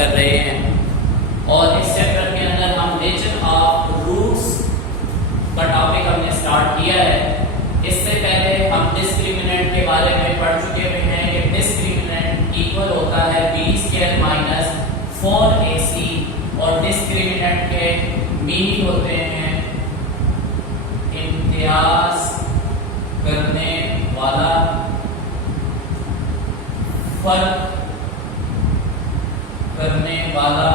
कर रहे हैं और इस चैप्टर के अंदर हम नेचर ऑफ रूट्स का टॉपिक हमने स्टार्ट किया है। इससे पहले हम डिस्क्रिमिनेंट के बारे में पढ़ चुके हुए हैं कि डिस्क्रिमिनेंट इक्वल होता है b² माइनस 4ac और डिस्क्रिमिनेंट के मीनिंग होते हैं इम्तियाज करने वाला, फर्क करने वाला,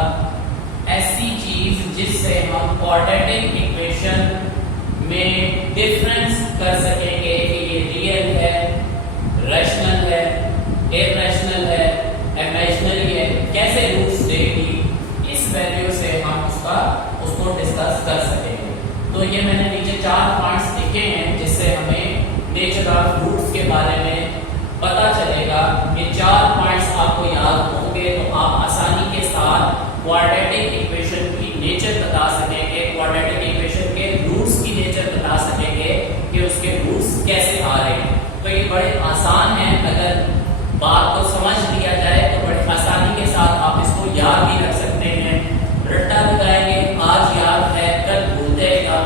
ऐसी चीज जिससे हम क्वाड्रेटिक इक्वेशन में डिफरेंस कर सकेंगे कि ये रियल है, रैशनल है, इररेशनल है, इमेजिनरी है, कैसे रूट्स देगी, इस वैल्यू से हम उसको डिस्कस कर सकेंगे। तो ये मैंने नीचे 4 पॉइंट्स लिखे हैं जिससे हमें नेचर ऑफ रूट्स के बारे में पता चलेगा। ये 4 पॉइंट्स आपको याद होंगे तो आप आसानी के साथ क्वाड्रेटिक इक्वेशन की नेचर बता सकेंगे, क्वाड्रेटिक इक्वेशन के रूट्स की नेचर बता सकेंगे कि उसके रूट्स कैसे आ रहे हैं। तो ये बड़े आसान है, अगर बात को समझ लिया जाए तो बड़े आसानी के साथ आप इसको याद भी रख सकते हैं। रट्टा लगाएंगे, आज याद है कल भूल जाएगा,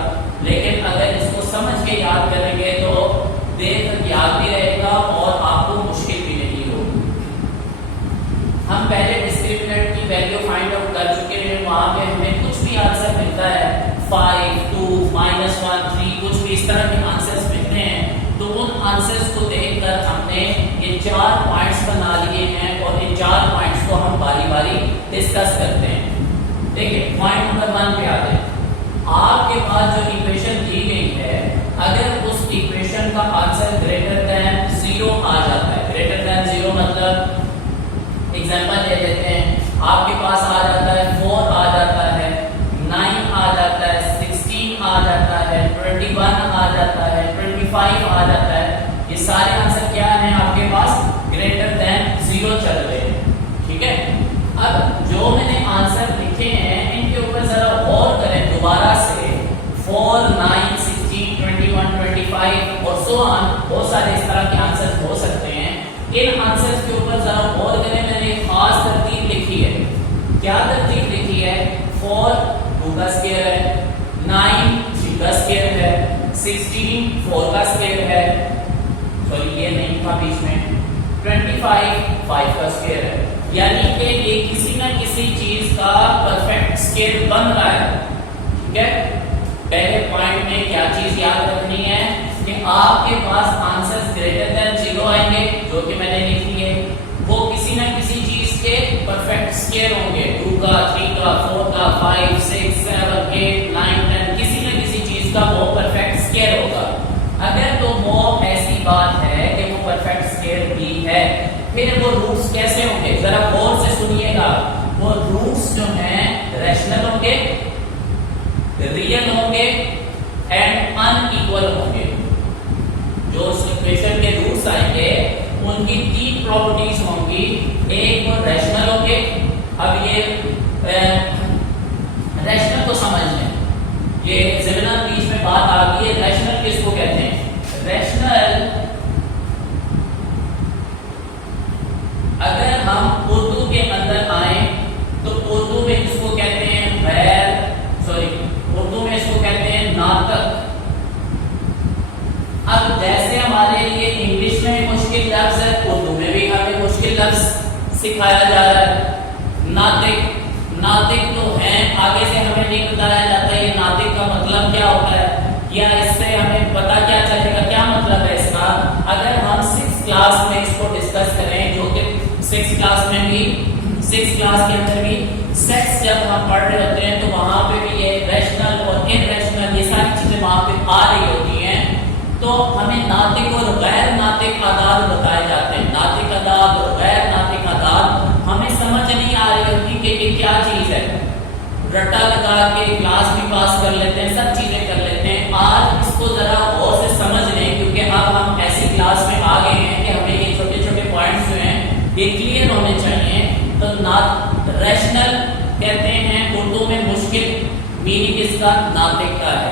लेकिन अगर इसको समझ के याद करेंगे तो देर तक याद भी रहेगा और आपको मुश्किल भी नहीं होगी। हम पहले डिस्क्रिमिनेंट की वैल्यू फाइंड आउट कर चुके हैं, वहां पे हमें कुछ भी आंसर मिलता है 5, 2, -1, 3, कुछ भी इस तरह के आंसर्स मिलते हैं। तो उन आंसर्स को देखकर हमने ये 4 पॉइंट्स बना लिए हैं और इन 4 पॉइंट्स को हम बारी-बारी डिस्कस करते हैं। देखिए पॉइंट नंबर 1 पे आते हैं। आपके पास जो इक्वेशन दी गई है, अगर उस इक्वेशन का आंसर ग्रेटर देन 0 आ जाता है, ग्रेटर देन 0 मतलब एग्जांपल ले लेते हैं, आपके पास आ जाता है 4 आ जाता है, 9 आ जाता है, 16 आ जाता है, 21 आ जाता है, 25 आ जाता है, ये सारे आंसर क्या हैं आपके पास ग्रेटर देन 0 चल रहे हैं। ठीक है, अब जो मैंने आंसर लिखे हैं इनके ऊपर जरा गौर करें दोबारा से। 4, 9, 16, 21, 25 और सो ऑन, बहुत सारे इस तरह के आंसर हो सकते हैं। इन आंसर्स के ऊपर जरा गौर करें, मैंने एक खास तरतीब लिखी है। क्या तरतीब लिखी है? 4 2 का स्क्वायर है, 9 3 का स्क्वायर है, 16 4 का स्क्वायर है, सॉरी ये नहीं था बीच में, 25 5 का स्क्वायर है। यानी कि ये किसी न किसी चीज का परफेक्ट स्क्वायर बन रहा है। ठीक है, पहले पॉइंट में क्या चीज याद रखनी है कि आपके पास आंसर्स ग्रेटर देन 0 आएंगे, जो कि मैंने लिख लिए, वो किसी न किसी चीज के परफेक्ट स्क्वायर होंगे, 2 का, 3 का, 4 का, 5 6 7 8 9 10, किसी न किसी चीज का वो परफेक्ट स्क्वायर होगा। अगर तो वो ऐसी बात है कि वो परफेक्ट स्क्वायर भी है, फिर वो रूट्स कैसे होंगे, जरा गौर से सुनिएगा। वो रूट्स जो हैं रैशनल होंगे, रियल होंगे एंड अनइक्वल होंगे। जो इक्वेशन के रूट्स आएंगे उनकी 3 प्रॉपर्टीज होंगी। एक वो रैशनल होंगे। अब ये रैशनल को समझ लें, ये ज़मीना बीच में बात आ गई है। रैशनल किसको कहते हैं? रैशनल अगर हम उर्दू के अंदर आए तो उर्दू में इसको कहते हैं उर्दू में इसको कहते हैं नातक। अब जैसे हमारे लिए इंग्लिश में मुश्किल लफ्ज है, उर्दू में भी हमें मुश्किल लफ्ज सिखाया जा रहा है। नातिक तो है, आगे से हमें नहीं बताया जाता ये नातिक का मतलब क्या होता है, या इससे हमें पता क्या चलेगा क्या मतलब है इसका। अगर हम 6th क्लास में इसको डिस्कस करें, जो कि 6th क्लास में भी 6th क्लास के अंदर भी सेक्स जब हम पढ़ रहे होते हैं तो वहां पे भी ये रैशनल और इररेशनल ये सारी चीजें वहां पे आ रही होती हैं। तो हमें नातिक और गैर नातिक आदाद बताए जाते हैं। नातिक आदाद और गैर नातिक आदाद हमें समझ नहीं आ रही होती कि ये क्या चीज है। रट्टा लगा के क्लास भी पास कर लेते हैं, सब चीजें कर लेते हैं। आज इसको जरा गौर से समझ लें, क्योंकि अब हम ऐसी क्लास में आ गए हैं कि हमें ये छोटे छोटे पॉइंट्स जो हैं ये क्लियर होने चाहिए। तो रैशनल कहते हैं उर्दू में मुश्किल मीनिंग इसका नातिक का है,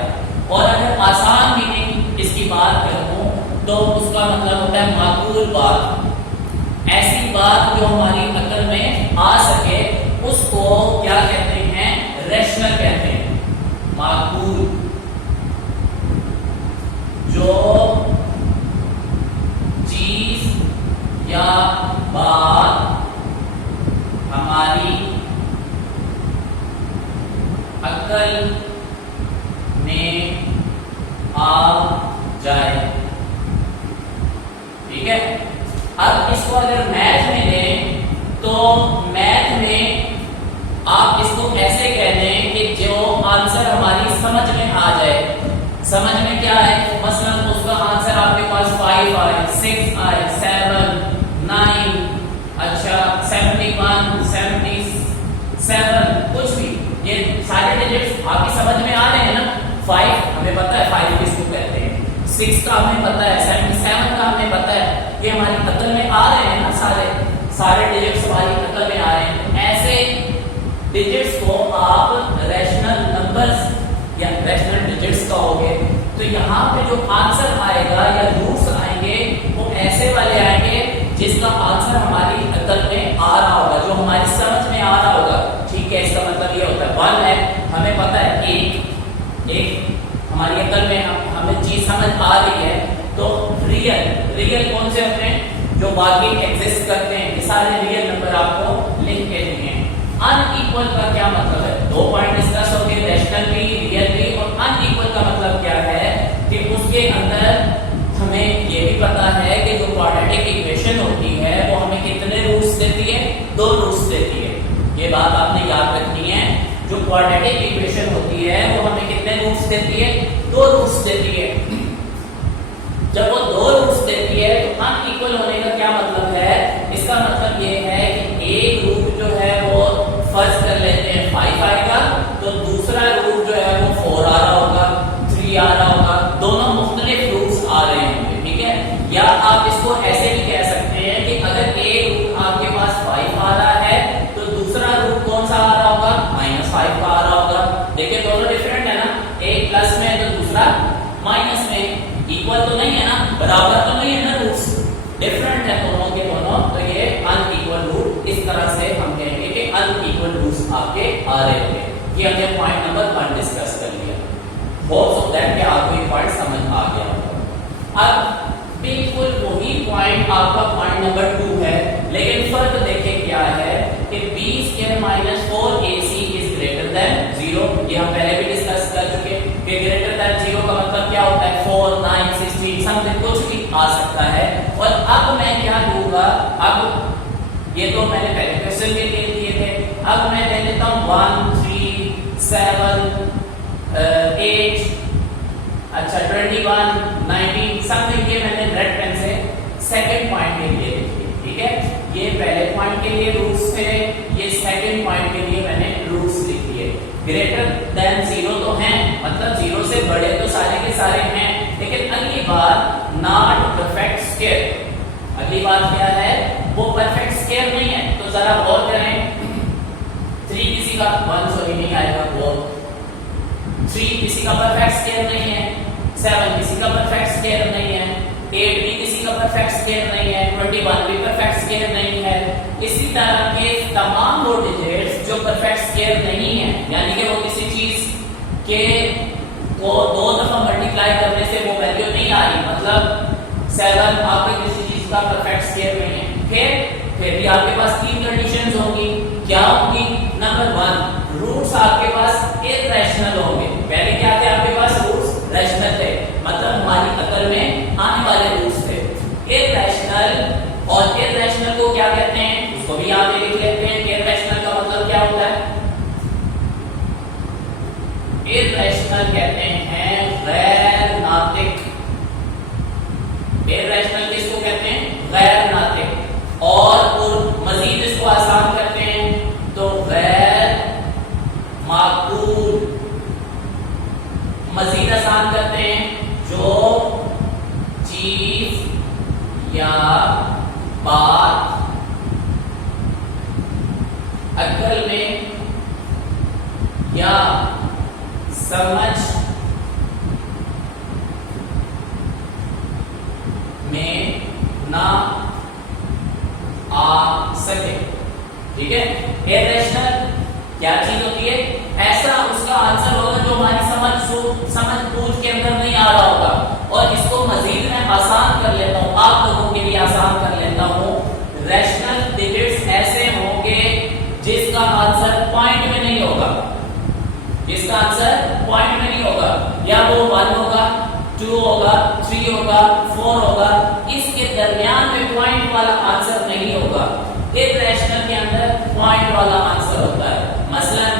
और अगर आसान मीनिंग इसकी बात करूं तो उसका मतलब होता है माकूल बात, ऐसी बात जो हमारी अकल में आ सके, उस जाए। ठीक है, अब इसको अगर मैथ में लें तो मैथ में आप इसको ऐसे कह दें कि जो आंसर हमारी समझ में आ जाए। समझ में क्या है, मसलन उसका आंसर आपके पास 5 आए, 6 आए, 7, 9, अच्छा 71, 77, कुछ भी, ये सारे डिजिट्स आपकी समझ में आ रहे हैं ना। 5 हमें पता है 5 किसको कहते हैं, 6 का हमें पता है, 77 का हमें पता है, ये हमारी अकल में आ रहे हैं ना, सारे डिजिट्स हमारी अकल में आ रहे हैं। ऐसे डिजिट्स को आप रैशनल नंबर्स या रैशनल डिजिट्स कहोगे। तो यहाँ पे जो आंसर आएगा या रूट्स आएंगे वो ऐसे वाले आएंगे जिसका आंसर हमारी अकल में आ रहा होगा, जो हमारी समझ में आ रहा होगा। ठीक है, इसका मतलब ये होता है 1 है, हमें पता है एक हमारी अकल में हमें चीज समझ आ रही है। तो रियल कौन से होते हैं, जो बाकी एग्जिस्ट करते हैं, ये सारे रियल नंबर आपको लिख के दिए हैं। अनइक्वल का क्या मतलब है, 2 पॉइंट डिस्कस हो गए, रैशनल भी, रियल भी। और अनइक्वल का मतलब क्या है कि उसके अंदर हमें ये भी पता है कि जो क्वाड्रेटिक इक्वेशन होती है वो हमें कितने रूट्स देती है, 2 रूट्स देती है। ये बात आपने याद रखनी है, जो क्वाड्रेटिक इक्वेशन होती है वो हमें कितने रूट्स देती है, 2 रूट्स देती है। जब वो 2 रूट्स देती है तो अनइक्वल होने का क्या मतलब है, इसका मतलब ये है कि एक रूट जो है वो फर्ज कर लेते हैं 5 आएगा, तो दूसरा रूट जो है वो 4 आ रहा होगा, 3 आ रहा होगा, दोनों मुख्तलिफ रूट्स आ रहे होंगे। ठीक है, या आप इसको ऐसे भी कह सकते हैं कि अगर एक रूट आपके पास 5 आ रहा है तो दूसरा रूट कौन सा आ रहा होगा, -5 का आ रहा होगा। देखिए दोनों डिफरेंट है ना, एक प्लस में तो दूसरा माइनस में। इक्वल तो नहीं है ना, बराबर तो नहीं है ना, रूट्स डिफरेंट है दोनों के दोनों। तो ये अनइक्वल रूट, इस तरह से हम कहेंगे कि अनइक्वल रूट्स आपके आ रहे होंगे। ये हमने पॉइंट नंबर 1 डिस्कस कर लिया। होप सो दैट कि आपको ये पॉइंट समझ आ गया होगा। अब बिल्कुल वही पॉइंट आपका पॉइंट नंबर 2 है, लेकिन फर्क देखिए क्या है कि b² - 4ac is greater than 0। ये हम पहले भी डिस्कस कर चुके हैं कि ग्रेटर देन 0 का मतलब क्या होता है, 4, 9, 16 समथिंग कुछ भी आ सकता है। और अब मैं क्या दूंगा, अब ये तो मैंने पहले क्वेश्चन के लिए दिए थे, अब मैं दे देता हूं 1, 3, 7, 8, अच्छा 21, 19 समथिंग। ये मैंने रेड पेन से सेकंड पॉइंट के लिए लिखी। ठीक है, ये पहले पॉइंट के लिए रूट्स थे, ये सेकंड पॉइंट के लिए मैंने रूट्स लिख दिए। ग्रेटर देन 0 तो हैं, मतलब 0 से बड़े तो सारे के सारे हैं, लेकिन अगली बात नॉट परफेक्ट स्क्वायर। अगली बात क्या है, वो परफेक्ट स्क्वायर नहीं है। तो जरा गौर करें, 3 किसी का 1 सॉरी नहीं आएगा, वो 3 किसी का परफेक्ट स्क्वायर नहीं है, 7 किसी का परफेक्ट स्क्वायर नहीं है, 8 भी किसी का परफेक्ट स्क्वायर नहीं है, 21 भी परफेक्ट स्क्वायर नहीं है। इसी तरह के तमाम वो डिजिट्स जो परफेक्ट स्क्वायर नहीं है, यानी कि वो किसी चीज के को 2 दफा मल्टीप्लाई करने से वो वैल्यू नहीं आ रही, मतलब 7 आपके किसी चीज का परफेक्ट स्क्वायर नहीं है। फिर भी आपके पास 3 कंडीशंस होंगी। क्या होंगी, नंबर 1 रूट्स आपके पास इरैशनल होंगे। पहले क्या थे आपके पास, रूट्स रैशनल थे, मतलब हमारी अकल में आने वाले रूट्स थे। इरैशनल, और इरैशनल को क्या कहते हैं, उसको भी आप लिख लेते हैं। इरैशनल का मतलब क्या होता है, इरैशनल कहते हैं गैर नातिक। इरैशनल किसको कहते हैं, गैर नातिक। और मजीद इसको आसान करते हैं तो गैर माकूल। मजीद आसान करते हैं, जो चीज या बात अकल में या समझ में ना आ सके। ठीक है, इरैशनल क्या चीज होती है, ऐसा उसका आंसर होगा जो हमारी समझ बूझ के अंदर नहीं आ रहा होगा। और इसको मजीद मैं आसान कर लेता हूं, आप लोगों के लिए आसान कर लेता हूं। रैशनल डिजिट्स ऐसे होंगे जिसका आंसर पॉइंट में नहीं होगा, जिसका आंसर पॉइंट में नहीं होगा। या वो 1 होगा, 2 होगा, 3 होगा, 4 होगा, इसके दरमियान में पॉइंट वाला आंसर नहीं होगा। इर्रेशनल के अंदर पॉइंट वाला आंसर होता है। मसलन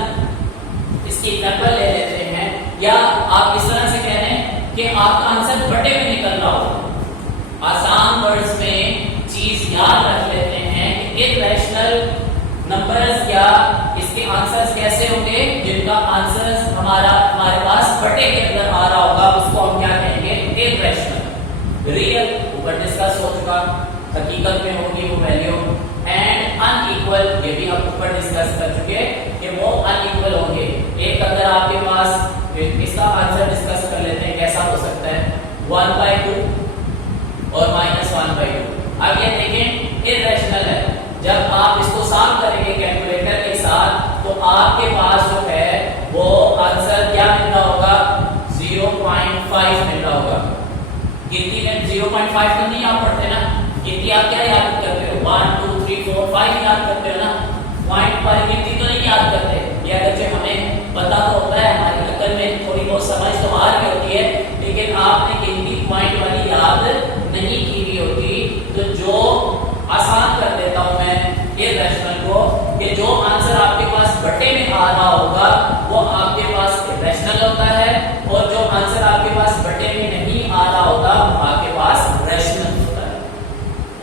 इसकी एग्जांपल ले लेते हैं, या आप इस तरह से कह रहे हैं कि आपका आंसर बटे में निकल रहा हो। आसान वर्ड्स में चीज याद रख लेते हैं कि इर्रेशनल नंबर्स या इसके आंसर्स कैसे होंगे, जिनका आंसर्स हमारे पास बटे के अंदर आ रहा होगा, उसको हम क्या कहेंगे, इर्रेशनल। रियल ऊपर डिस्कस हो चुका, हकीकत में होगी वो वैल्यू। एंड अनइक्वल, ये भी हम ऊपर डिस्कस कर चुके कि वो अनइक्वल होंगे। एक अगर आपके पास, इसका आंसर डिस्कस कर लेते हैं कैसा हो सकता है, 1/2 और -1/2। अब ये देखें इर्रेशनल है, जब आप इसको सॉल्व करेंगे कैलकुलेटर के साथ तो आपके पास जो है वो आंसर क्या मिल रहा होगा, 0.5 मिल रहा होगा। गिनती में 0.5 तो नहीं आप पढ़ते ना, गिनती आप क्या याद करते हो, 1 2 3 4 5 याद करते हो ना, पॉइंट पर गिनती तो नहीं याद करते। ये अगरचे हमें पता तो होता है, हमारी अकल में थोड़ी बहुत समझ तो आ रही होती है, लेकिन आपने गिनती पॉइंट वाली याद नहीं की हुई होती। तो जो आसान कर देता हूं मैं इर्रेशनल को, कि जो आंसर आपके पास बटे में आ रहा होगा वो आपके पास इर्रेशनल होता है, और जो आंसर आपके पास बटे में नहीं आ रहा होगा वो आपके पास रेशनल होता है।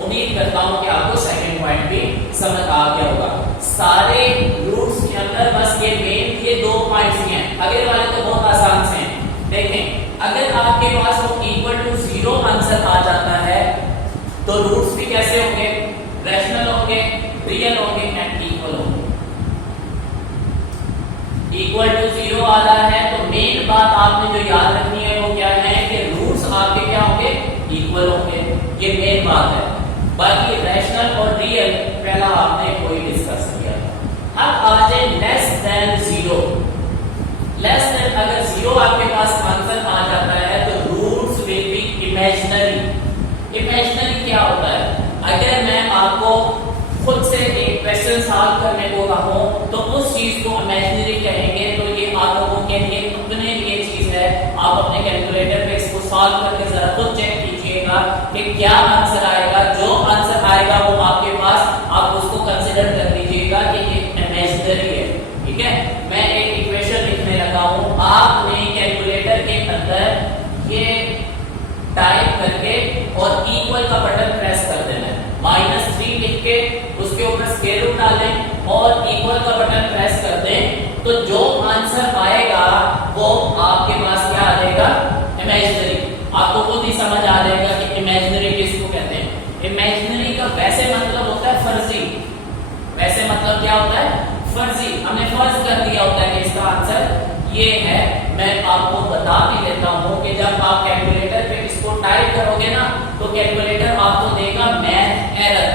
उम्मीद करता हूं कि आपको सेकंड पॉइंट भी समझ आ गया होगा। सारे रूट्स के अंदर बस ये मेन ये 2 पॉइंट्स ही हैं, अगले वाले तो बहुत आसान से हैं। देखें, अगर आपके पास वो इक्वल टू 0 आंसर आ जाता है तो रूट्स भी कैसे होंगे, रैशनल होंगे, रियल होंगे एंड इक्वल होंगे। इक्वल टू 0 आ रहा है तो मेन बात आपने जो याद रखनी है वो क्या है कि रूट्स आपके क्या होंगे, इक्वल होंगे, ये मेन बात है। बाकी रैशनल और रियल पहला आपने कोई डिस्कस किया। अब आ जाए लेस देन 0। लेस देन अगर 0 आपके पास आंसर आ जाता है तो roots will be imaginary. Imaginary क्या होता है, अगर मैं आपको खुद से एक क्वेश्चन सॉल्व करने को कहूं तो उस चीज को इमेजिनरी कहेंगे। तो ये आप लोगों के लिए अपने लिए चीज है, आप अपने कैलकुलेटर पे इसको सॉल्व करके जरा खुद चेक कीजिएगा कि क्या आंसर आएगा। जो आंसर आएगा वो आपके पास, आप उसको कंसीडर कर लीजिएगा कि ये इमेजिनरी है, ठीक है। मैं एक इक्वेशन लिखने लगा हूं, आपने कैलकुलेटर के अंदर ये टाइप करके और इक्वल का बटन प्रेस कर देना है, -3 लिख के उसके ऊपर स्क्वायर रूट डालें और इक्वल का बटन प्रेस कर दें, तो जो आंसर आएगा वो आपके पास क्या आ जाएगा, इमेजिनरी। आपको खुद ही समझ आ जाएगा कि इमेजिनरी किसको कहते हैं। इमेजिनरी का वैसे मतलब होता है फर्जी। वैसे मतलब क्या होता है, फर्जी। हमने फर्ज कर दिया होता है कि इसका आंसर ये है। मैं आपको बता भी देता हूं कि जब आप कैलकुलेटर पे इसको टाइप करोगे ना तो कैलकुलेटर आपको देगा मैथ एरर,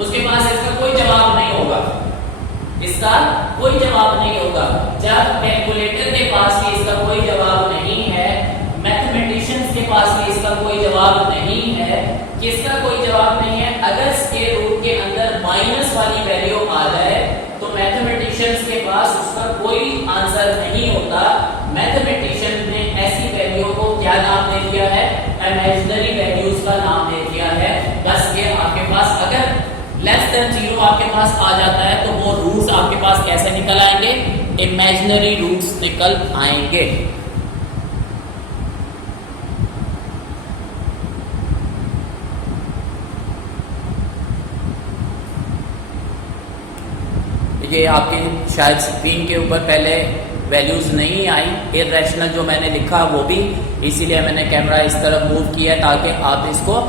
उसके पास इसका कोई जवाब नहीं होगा, इसका कोई जवाब नहीं होगा। जब कैलकुलेटर के पास भी इसका कोई जवाब नहीं है, मैथमेटिशियंस के पास भी इसका कोई जवाब नहीं है। किसका कोई जवाब नहीं है, अगर स्क्वायर रूट के अंदर माइनस वाली वैल्यू आ जाए तो मैथमेटिशियंस के पास उसका कोई आंसर नहीं होता। मैथमेटिशियंस ने ऐसी वैल्यू को क्या नाम दे दिया है, इमेजिनरी वैल्यूज का नाम दे दिया है। बस ये आपके पास अगर लेस देन 0 आपके पास आ जाता है तो वो रूट्स आपके पास कैसे निकल आएंगे, इमेजिनरी रूट्स निकल आएंगे। ये आपके शायद स्क्रीन के ऊपर पहले वैल्यूज नहीं आई, इर्रेशनल जो मैंने लिखा वो भी, इसीलिए मैंने कैमरा इस तरफ मूव किया ताकि आप इसको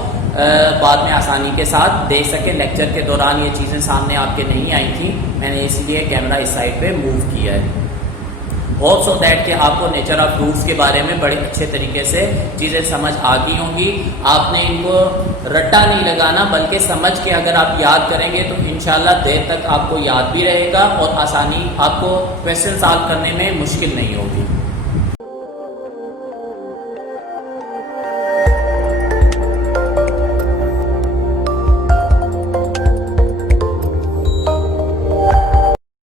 बाद में आसानी के साथ देख सकें। लेक्चर के दौरान ये चीज़ें सामने आपके नहीं आई थी, मैंने इसलिए कैमरा इस साइड पे मूव किया है। होप सो दैट कि आपको नेचर ऑफ रूट्स के बारे में बड़े अच्छे तरीके से चीज़ें समझ आ गई होंगी। आपने इनको रट्टा नहीं लगाना, बल्कि समझ के अगर आप याद करेंगे तो इंशाल्लाह देर तक आपको याद भी रहेगा और आसानी, आपको क्वेश्चन सॉल्व करने में मुश्किल नहीं होगी।